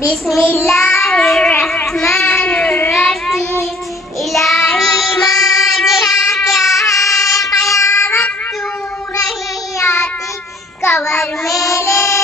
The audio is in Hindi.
बिस्मिल्लाहिर्रहमानिर्रहीम। इलाही माजरा क्या है, क़यामत क्यों नहीं आती, कबर में ले